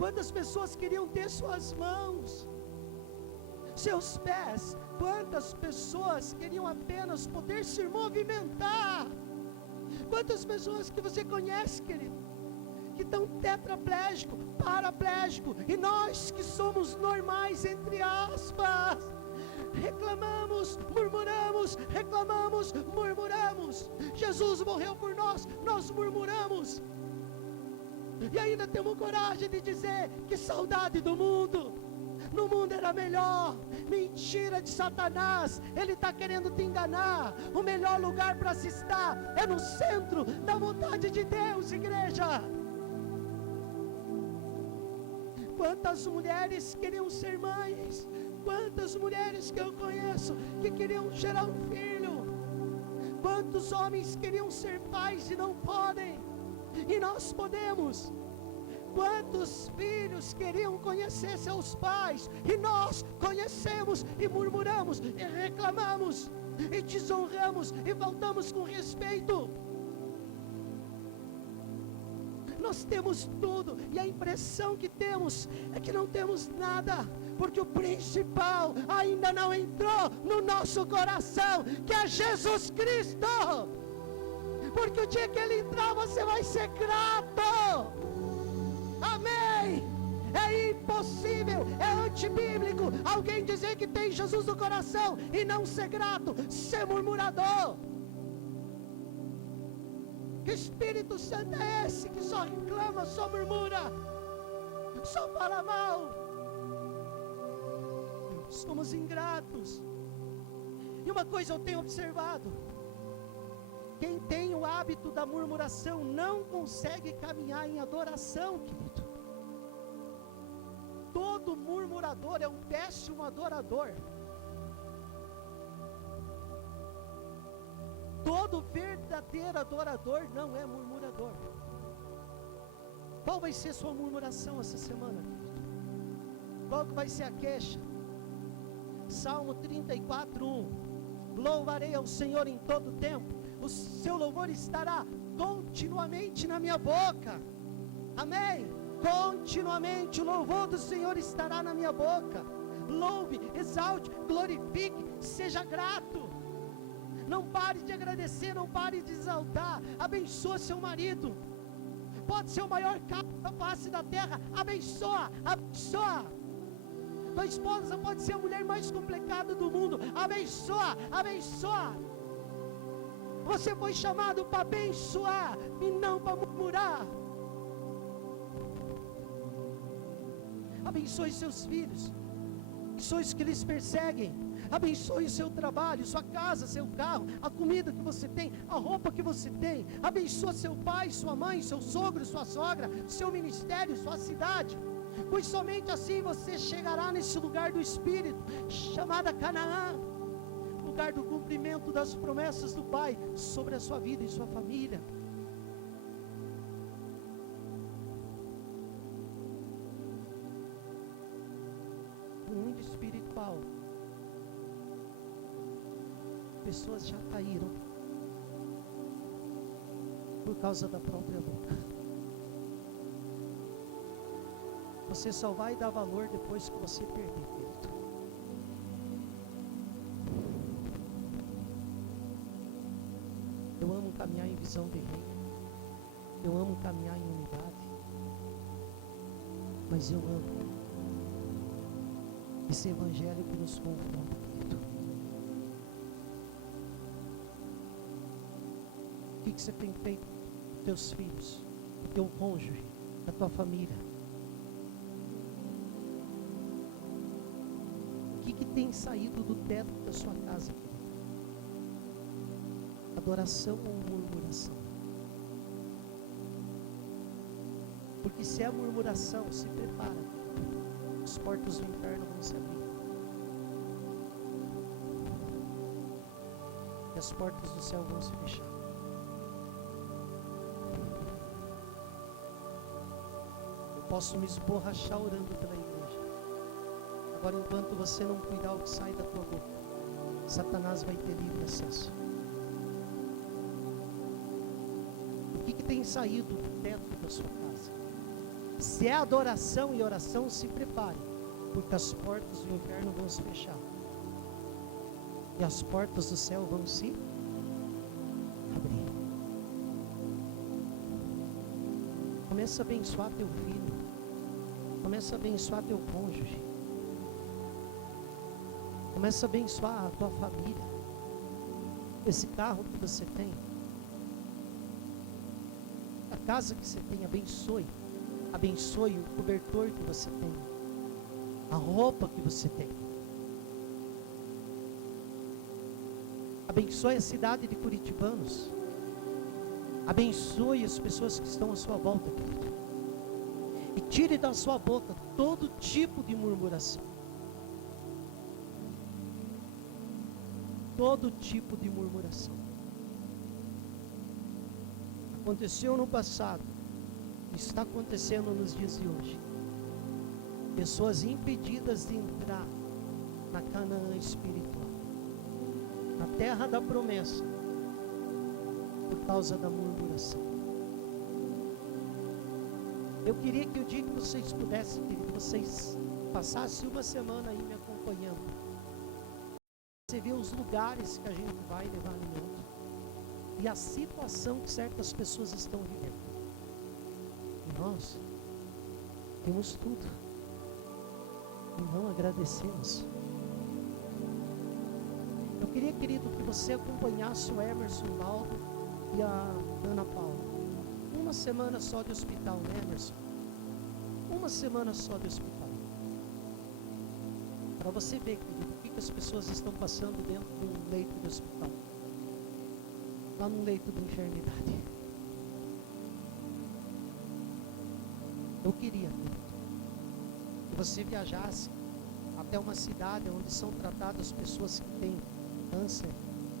Quantas pessoas queriam ter suas mãos, seus pés? Quantas pessoas queriam apenas poder se movimentar? Quantas pessoas que você conhece, querido, que estão tetraplégico, paraplégico, e nós que somos normais, entre aspas, reclamamos, murmuramos, reclamamos, murmuramos. Jesus morreu por nós, nós murmuramos, e ainda temos coragem de dizer que saudade do mundo. No mundo era melhor. Mentira de Satanás. Ele está querendo te enganar. O melhor lugar para se estar é no centro da vontade de Deus, igreja. Quantas mulheres queriam ser mães? Quantas mulheres que eu conheço que queriam gerar um filho? Quantos homens queriam ser pais e não podem? E nós podemos. Quantos filhos queriam conhecer seus pais, e nós conhecemos, e murmuramos, e reclamamos, e desonramos, e faltamos com respeito. Nós temos tudo, e a impressão que temos é que não temos nada, porque o principal ainda não entrou no nosso coração, que é Jesus Cristo. Porque o dia que Ele entrar, você vai ser grato. Amém. É impossível, é antibíblico alguém dizer que tem Jesus no coração e não ser grato, ser murmurador. Que Espírito Santo é esse que só reclama, só murmura, só fala mal? Somos ingratos. E uma coisa eu tenho observado: quem tem o hábito da murmuração não consegue caminhar em adoração, querido. Todo murmurador é um péssimo adorador. Todo verdadeiro adorador não é murmurador. Qual vai ser sua murmuração essa semana, querido? Qual que vai ser a queixa? Salmo 34:1. Louvarei ao Senhor em todo o tempo, o seu louvor estará continuamente na minha boca. Amém? Continuamente o louvor do Senhor estará na minha boca. Louve, exalte, glorifique, seja grato. Não pare de agradecer, não pare de exaltar. Abençoa seu marido. Pode ser o maior carro da face da terra. Abençoa, abençoa. Tua esposa pode ser a mulher mais complicada do mundo. Abençoa, abençoa. Você foi chamado para abençoar e não para murmurar. Abençoe seus filhos. Abençoe os que lhes perseguem. Abençoe o seu trabalho, sua casa, seu carro, a comida que você tem, a roupa que você tem. Abençoa seu pai, sua mãe, seu sogro, sua sogra, seu ministério, sua cidade. Pois somente assim você chegará nesse lugar do Espírito, chamada Canaã, lugar do cumprimento das promessas do Pai sobre a sua vida e sua família. No mundo espiritual, pessoas já caíram por causa da própria boca. Você só vai dar valor depois que você perder, querido. Eu amo caminhar em visão de reino. Eu amo caminhar em unidade. Mas eu amo esse evangelho que nos confronta, querido. O que você tem feito com teus filhos, com teu cônjuge, com a tua família? O que tem saído do teto da sua casa, querido? Adoração ou murmuração? Porque se é murmuração, se prepara, as portas do inferno vão se abrir. E as portas do céu vão se fechar. Eu posso me esborrachar orando pela igreja. Agora, enquanto você não cuidar o que sai da tua boca, Satanás vai ter livre acesso. O que tem saído do teto da sua casa? Se é adoração e oração, se prepare, porque as portas do inferno vão se fechar e as portas do céu vão se abrir. Começa a abençoar teu filho, começa a abençoar teu cônjuge, começa a abençoar a tua família, esse carro que você tem, a casa que você tem. Abençoe, abençoe o cobertor que você tem, a roupa que você tem. Abençoe a cidade de Curitibanos, abençoe as pessoas que estão à sua volta, querido, e tire da sua boca todo tipo de murmuração. Todo tipo de murmuração. Aconteceu no passado, está acontecendo nos dias de hoje. Pessoas impedidas de entrar na Canaã espiritual, na terra da promessa, por causa da murmuração. Eu queria que o dia que vocês pudessem, que vocês passassem uma semana aí me acompanhando. Você vê os lugares que a gente vai levar alimento e a situação que certas pessoas estão vivendo. E nós temos tudo e não agradecemos. Eu queria, querido, que você acompanhasse o Emerson, o Valdo e a Ana Paula. Uma semana só de hospital, né, Emerson? Uma semana só de hospital. Para você ver, querido, o que as pessoas estão passando dentro de um leito de hospital, lá num leito de enfermidade. Eu queria, querido, que você viajasse até uma cidade onde são tratadas pessoas que têm câncer,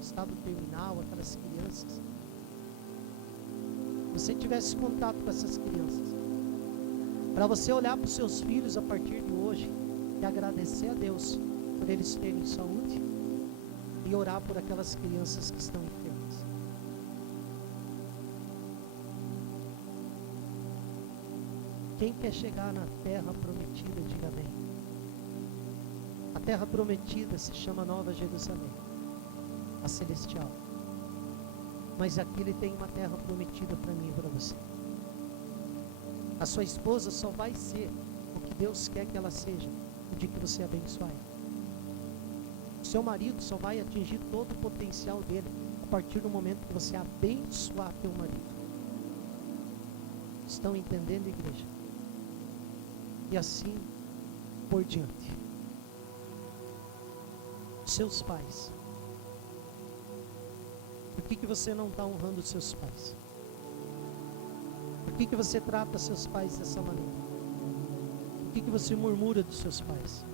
estado terminal, aquelas crianças. Você tivesse contato com essas crianças, para você olhar para os seus filhos a partir de hoje e agradecer a Deus por eles terem saúde e orar por aquelas crianças que estão enfermas. Quem quer chegar na terra prometida, diga amém. A terra prometida se chama Nova Jerusalém, a celestial. Mas aqui Ele tem uma terra prometida para mim e para você. A sua esposa só vai ser o que Deus quer que ela seja no dia que você abençoar ela. O seu marido só vai atingir todo o potencial dele a partir do momento que você abençoar teu marido. Estão entendendo, igreja? E assim por diante. Seus pais. Por que você não está honrando os seus pais? Por que você trata seus pais dessa maneira? Por que você murmura dos seus pais?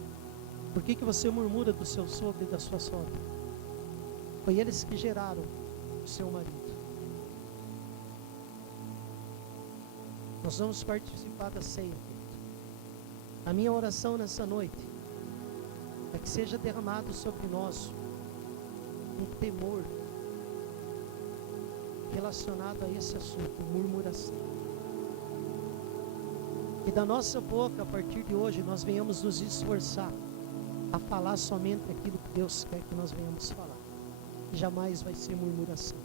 Por que você murmura do seu sogro e da sua sogra? Foi eles que geraram o seu marido. Nós vamos participar da ceia. A minha oração nessa noite é que seja derramado sobre nós um temor relacionado a esse assunto, murmuração. Que da nossa boca, a partir de hoje, nós venhamos nos esforçar a falar somente aquilo que Deus quer que nós venhamos falar. E jamais vai ser murmuração.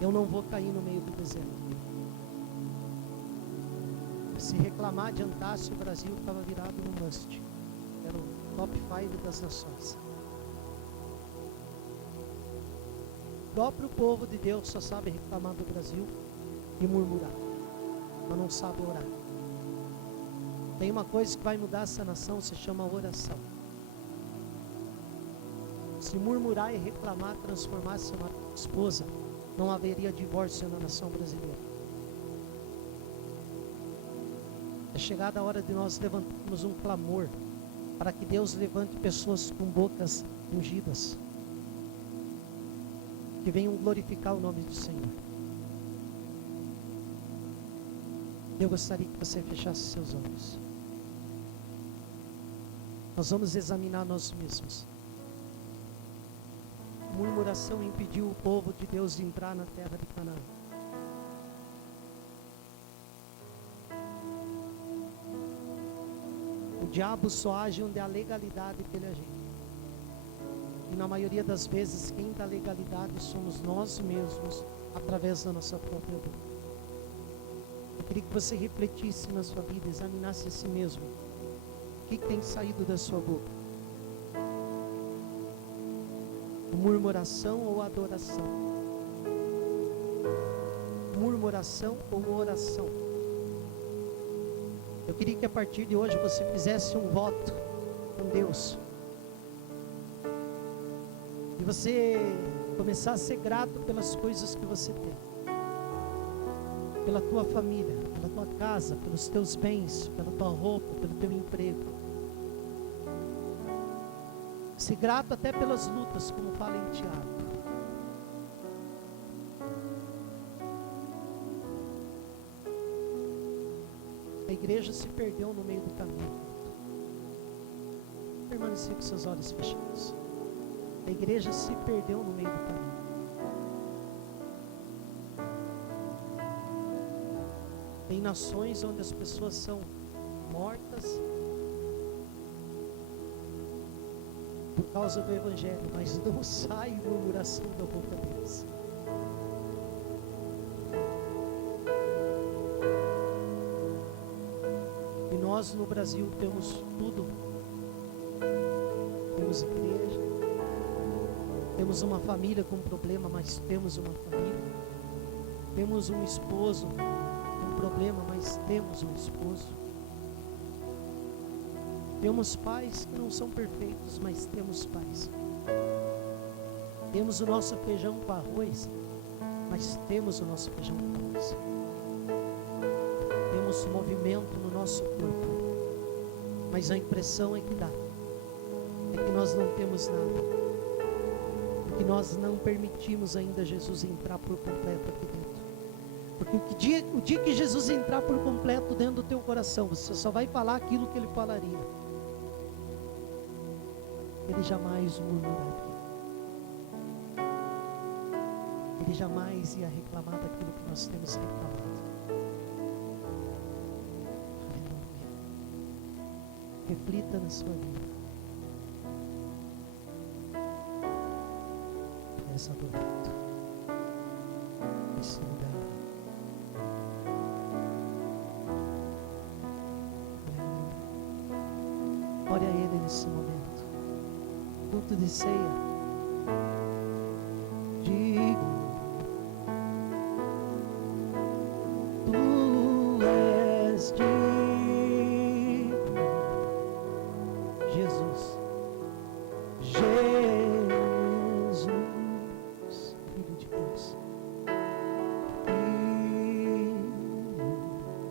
Eu não vou cair no meio do deserto. Se reclamar adiantasse, o Brasil estava virado no must. Era o top 5 das nações. O próprio povo de Deus só sabe reclamar do Brasil e murmurar, mas não sabe orar. Tem uma coisa que vai mudar essa nação, se chama oração. Se murmurar e reclamar transformasse uma esposa, não haveria divórcio na nação brasileira. É chegada a hora de nós levantarmos um clamor para que Deus levante pessoas com bocas ungidas, que venham glorificar o nome do Senhor. Eu gostaria que você fechasse seus olhos. Nós vamos examinar nós mesmos. A murmuração impediu o povo de Deus de entrar na terra de Canaã. O diabo só age onde há legalidade pela gente. E na maioria das vezes, quem dá legalidade somos nós mesmos, através da nossa própria boca. Eu queria que você refletisse na sua vida, examinasse a si mesmo. O que tem saído da sua boca? Murmuração ou adoração? Murmuração ou oração? Eu queria que a partir de hoje você fizesse um voto com Deus. E você começar a ser grato pelas coisas que você tem. Pela tua família, pela tua casa, pelos teus bens, pela tua roupa, pelo teu emprego. Ser grato até pelas lutas, como fala em Tiago. A igreja se perdeu no meio do caminho. Permanecer com seus olhos fechados. A igreja se perdeu no meio do caminho. Tem nações onde as pessoas são mortas por causa do Evangelho, mas não sai murmuração da boca deles. E nós no Brasil temos tudo. Temos igreja, temos uma família com problema, mas temos uma família. Temos um esposo com problema, mas temos um esposo. Temos pais que não são perfeitos, mas temos pais. Temos o nosso feijão com arroz, mas temos o nosso feijão com arroz. Temos movimento no nosso corpo, mas a impressão é que dá, é que nós não temos nada, porque nós não permitimos ainda Jesus entrar por completo aqui dentro. Porque o dia que Jesus entrar por completo dentro do teu coração, coração, você só vai falar aquilo que ele falaria. Ele jamais murmuraria. Ele jamais ia reclamar daquilo que nós temos reclamado. Aleluia. Reflita na sua vida. Essa adorado nesse lugar. Aleluia. Ore a Ele nesse momento. Culto de ceia. Diga. Jesus, Filho de Deus,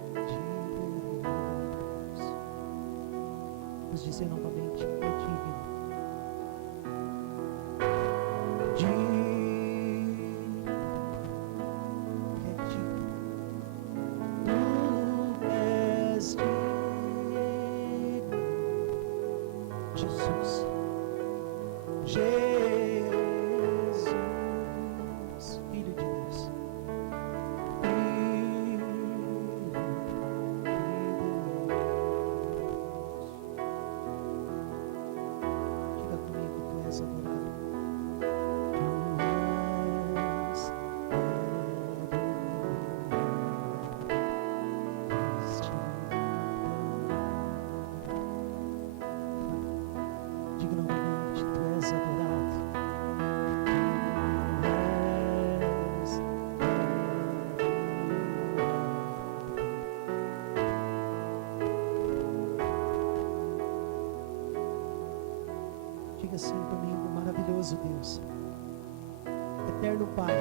Filho de Deus. Vamos dizer novamente, é digno. Jesus, Filho de Deus, Filho de Deus. Diga comigo, tu és adorado. Diga novamente, tu és adorado. Diga assim comigo, maravilhoso Deus, eterno Pai,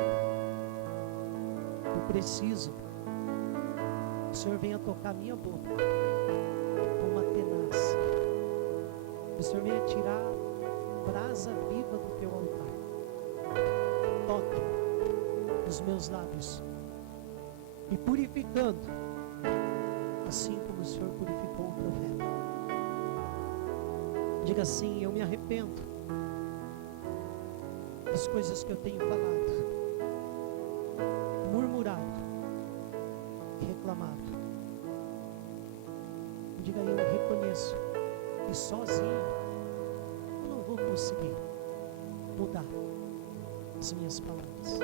eu preciso que o Senhor venha tocar minha boca com uma tenaz. Que o Senhor venha tirar a brasa viva do teu altar. Toque os meus lábios, me purificando, assim como o Senhor purificou o profeta. Diga assim, eu me arrependo das coisas que eu tenho falado, murmurado e reclamado. Diga, eu reconheço que sozinho eu não vou conseguir mudar as minhas palavras.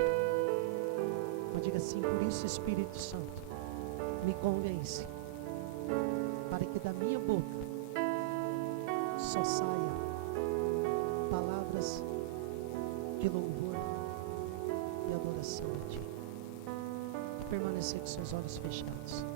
Mas diga assim, por isso Espírito Santo me convence, para que da minha boca só saia palavras de louvor e adoração a Ti. Permanecer com seus olhos fechados.